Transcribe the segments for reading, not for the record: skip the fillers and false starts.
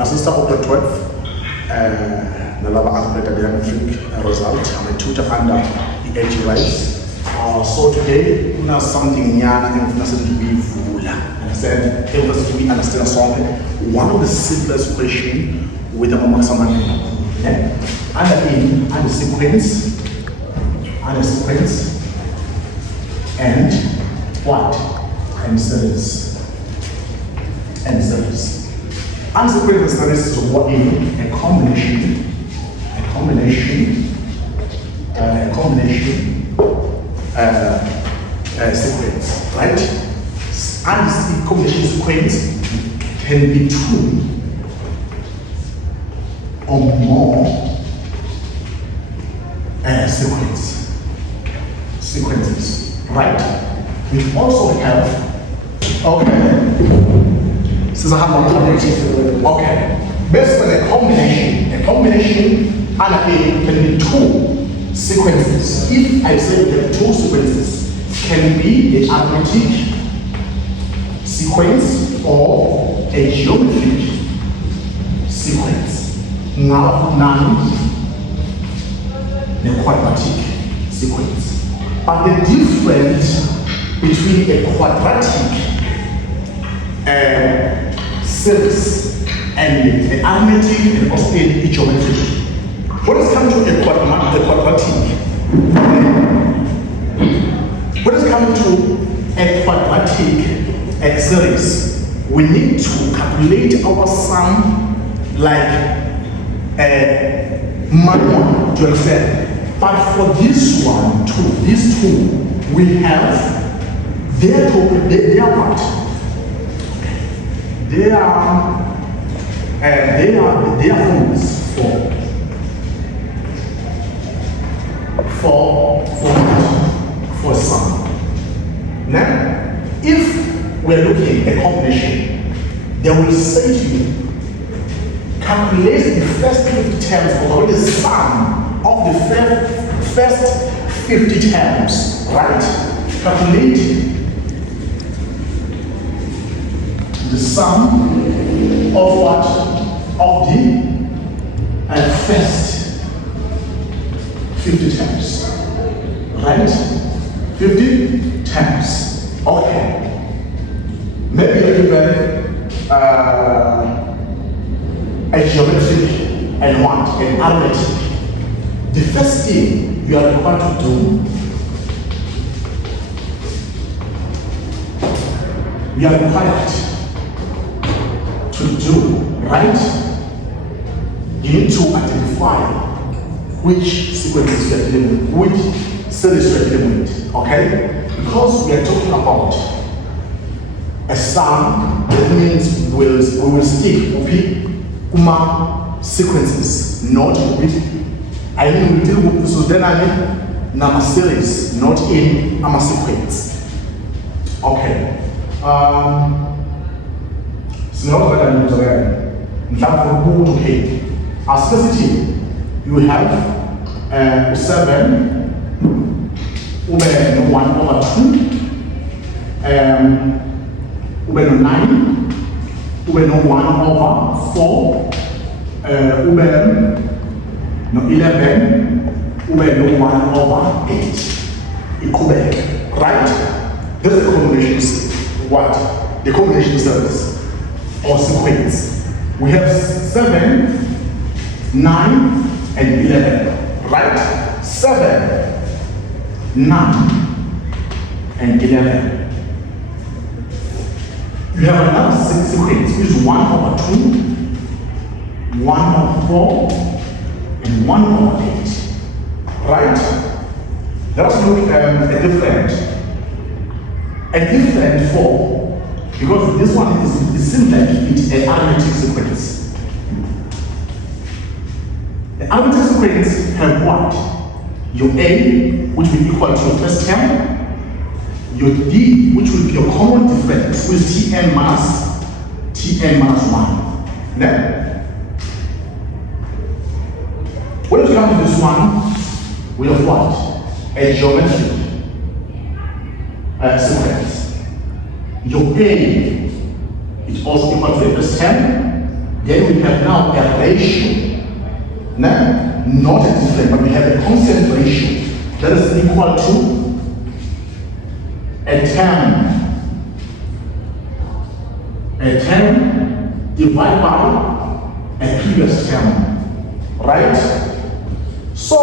Assistant Open 12, Nalaba Alfred Diagnostic result. I'm a tutor under the AG Rights. So today, we have something Yana and to be Vula. Understand? We understand something. One of the simplest questions with a maximum and the sequence, and what? And series. And series. Unsequential series is what in a combination sequence, right? And this combination sequence can be two or more sequences, right? We also have, okay, basically a combination and a can be two sequences. If I say there are two sequences, can be a arithmetic sequence or a geometric sequence. None the quadratic sequence. But the difference between a quadratic series and the arithmetic and also a geometric. When it comes to a quadratic series, we need to calculate our sum like manual, do you understand? But for this one too, these two, we have their part. They are formulas for sum. Now, if we're looking at a combination, they will say to you, calculate the first 50 terms or the sum of the first 50 terms, right? Calculate the sum of what? Of the first 50 terms, right? 50 terms. Okay. Maybe you're given a geometric and what? An arithmetic. The first thing you are required to do, right? You need to identify which sequences you are dealing with, which series you are dealing with, okay? Because we are talking about a sum, that means we will stick with sequences, not with. I mean, we deal with so then I mean number series, not in a sequence. Okay. Okay. As specificity, you have 7 over 1/2, over 9, over 1/4, over 11, over 1/8. Equal, right? This is the combination. What? The combination series or sequence. We have 7, 9, and 11, right? 7, 9, and 11. You have another sequence, which is 1/2, 1/4, and 1/8, right? Let's look at a different form, because this one is similar to an arithmetic sequence. The arithmetic sequence have what? Your A, which will equal to your first term, your D, which will be your common difference, with Tn minus 1. Now, when it comes to this one, we have what? A geometric sequence. your A is also equal to a first term. Then we have now a ratio. Now, not a different, but we have a constant ratio that is equal to a term divided by a previous term, right? So,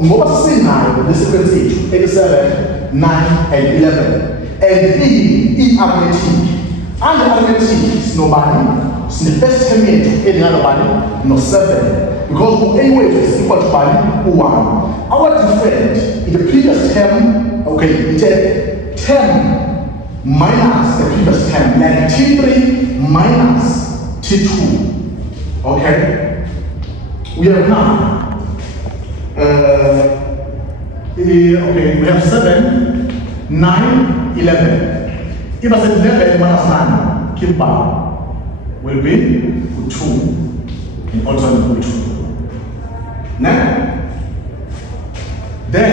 what is 9, the sequence is 87, 9, and 11. And E arithmetic. And the arithmetic is nobody. So the first term is any other body, no 7. Because anyway is equal to body 1. Our difference in the previous term, okay, it's a term minus the previous term, like T3 minus T2. Okay? We have now, okay, we have 7, 9, 11. If I say 11 minus 9, keep back, will be 2. And also will be 2. Now, then,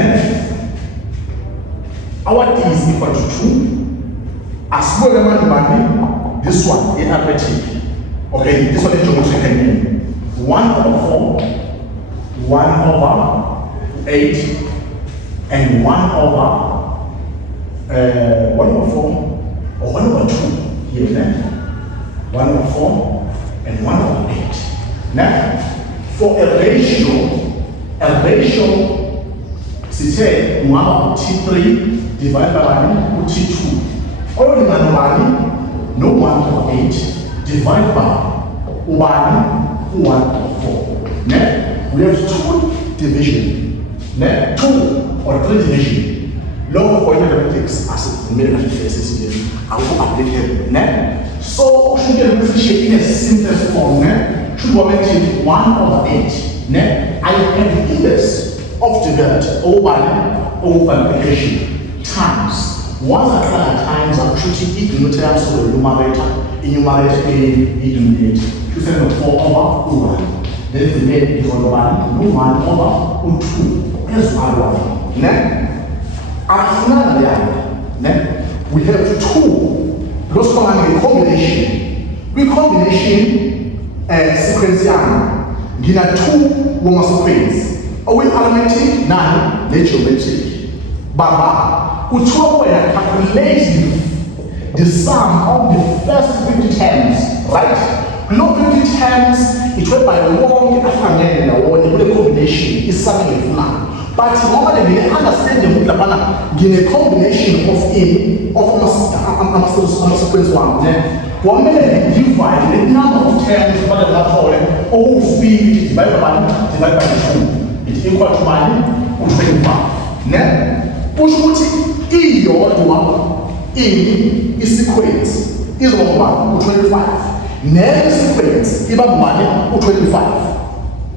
our D is equal to 2. As well as this one, the arithmetic. Okay, this one is geometry can be 1 over 4, 1 over 8, and 1 over 1 over 4, or 1 over 2 here then. 1 over 4 and 1 over 8. Now, for a ratio, c'est 1 over T3 divided by 1 T2. Or the man no 1 over 8 divided by 1 over 4. Now, we have 2 division. Now, 2 or 3 division. Long point mathematics as the middle of the faces here. I will update here. Now, so should you differentiate in a simplest form? Should we make 1 over 8? I have the index of the dividend over multiplication times. Once I try times, I'm treating it in terms of the numerator. In numerator, it denominator. You say 4 over 1. Then the net is on 1 over 2. Here's our 1. Now, we have 2. Because we have a combination. We combination sequential. We have 2 woman sequence. We arithmetic 9, geometric. Baba, we try to calculate the sum of the first 50 terms, right? We know 50 terms, it went by long and a combination is something now. But normally we understand the combination of a sequence 1. One minute divide the number of terms by the last all speed divided by 2. It's equal to 25. Now, push E or one E is sequence is 25. Next sequence even 25.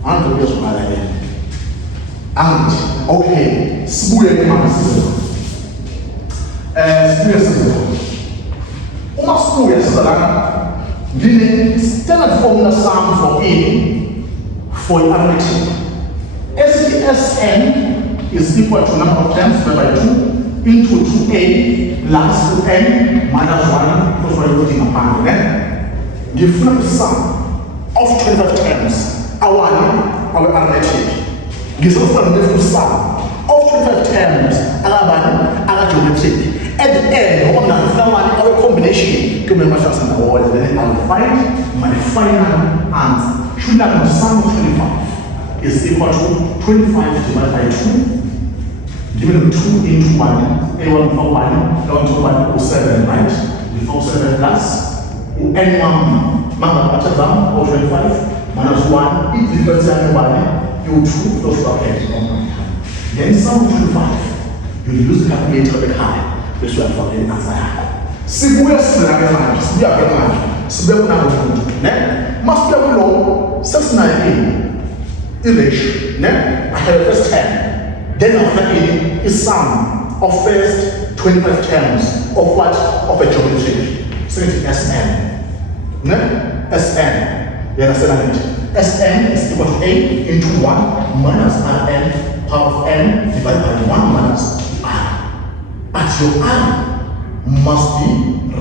And just and okay, smooth the standard formula sum for A for arithmetic. SN is equal to number of terms by 2 into 2A plus 2N minus 1 plus 1 putting upon it. The final sum of 25 terms, our arithmetic. Gives us the sum of 25 terms, our geometric. At the end, our combination to be much as an award, then I will find my final answer. Should not be sum of 25 is equal to 25 divided by 2. Given 2 into 1, A1 for 1, down to 1 7, right? Before 7 plus N1, Mama or 25 minus 1, it equals to you 2 plus 1. Then sum of 25, you use the calculator of the high. This one for the answer. Sibuya scenario, Sibuya Pemana, Sibuya Now, must be below 698 erasure. I have the first 10. Then after A is sum of first 25 terms of what? Of a geometry. So it's Sn. Sn. You understand it? Sn is equal to A into 1 minus Rn power of n divided by 1 minus R. But your R must be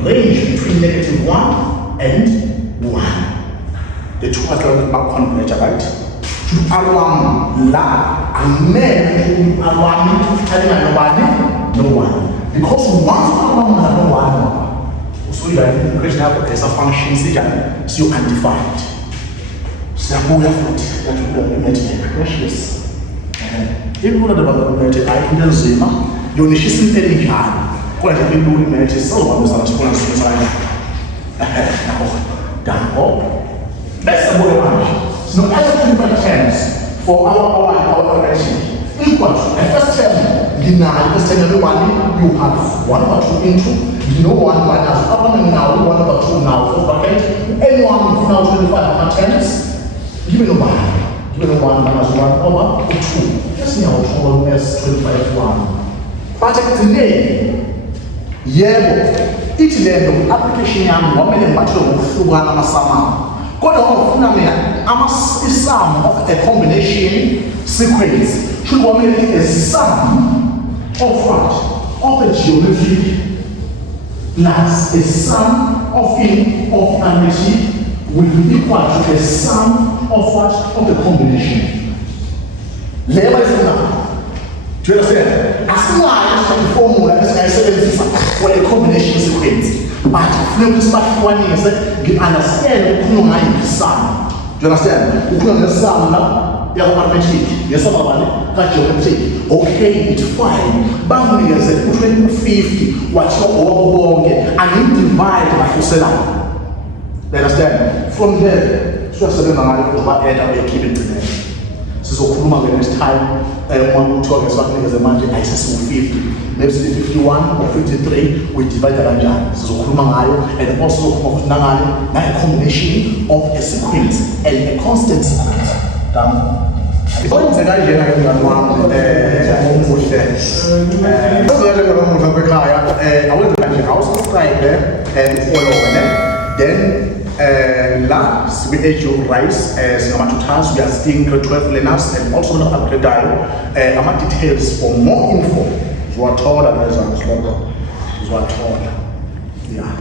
range between -1 and 1. The two are converger, right? To R1 la amen R1 no one. Because once R1 no one, so you are in the question of there's a function so undefined. So that will be precious. If you want to develop I can say, you need to see any kind. Quite a bit of humanity, so one was a response to society. That's the word of so other different terms for our relation. Equal to the first term, first term everyone you have 1 over 2 into, you know 1 minus 1 now, 1 over 2 now, 4 bracket. Anyone with now 25 terms, give me the 1. Give me the 1 minus 1 over 2. Just now, 2 as 25 1. But today, each level application yam wamele mbatho ngokuhlukana amasama kodwa ngofuna mina sum of a combination sequence should wamele a sum of what of a geometry plus a sum of arithmetic will be equal to a sum of what of the combination. Level is enough. Do you understand? As long as the formula is for a combination sequence, but when we start one is you understand who I sum. Do you understand? Who the sum now? You have arithmetic. Yes, geometry. Okay, it's fine. But when you say 50, what's your overall and you divide by yourself. You understand? From there, so I said, I'm going to keep it to them. So next time, one will talk as something as a magic I say 50. Maybe 51 or 53, we divide the range. So and also a combination of a sequence and a constant sequence. Last with rise as number 2 times we are seeing grade 12 learners and also not upgrade dial. Details for more info. Yeah.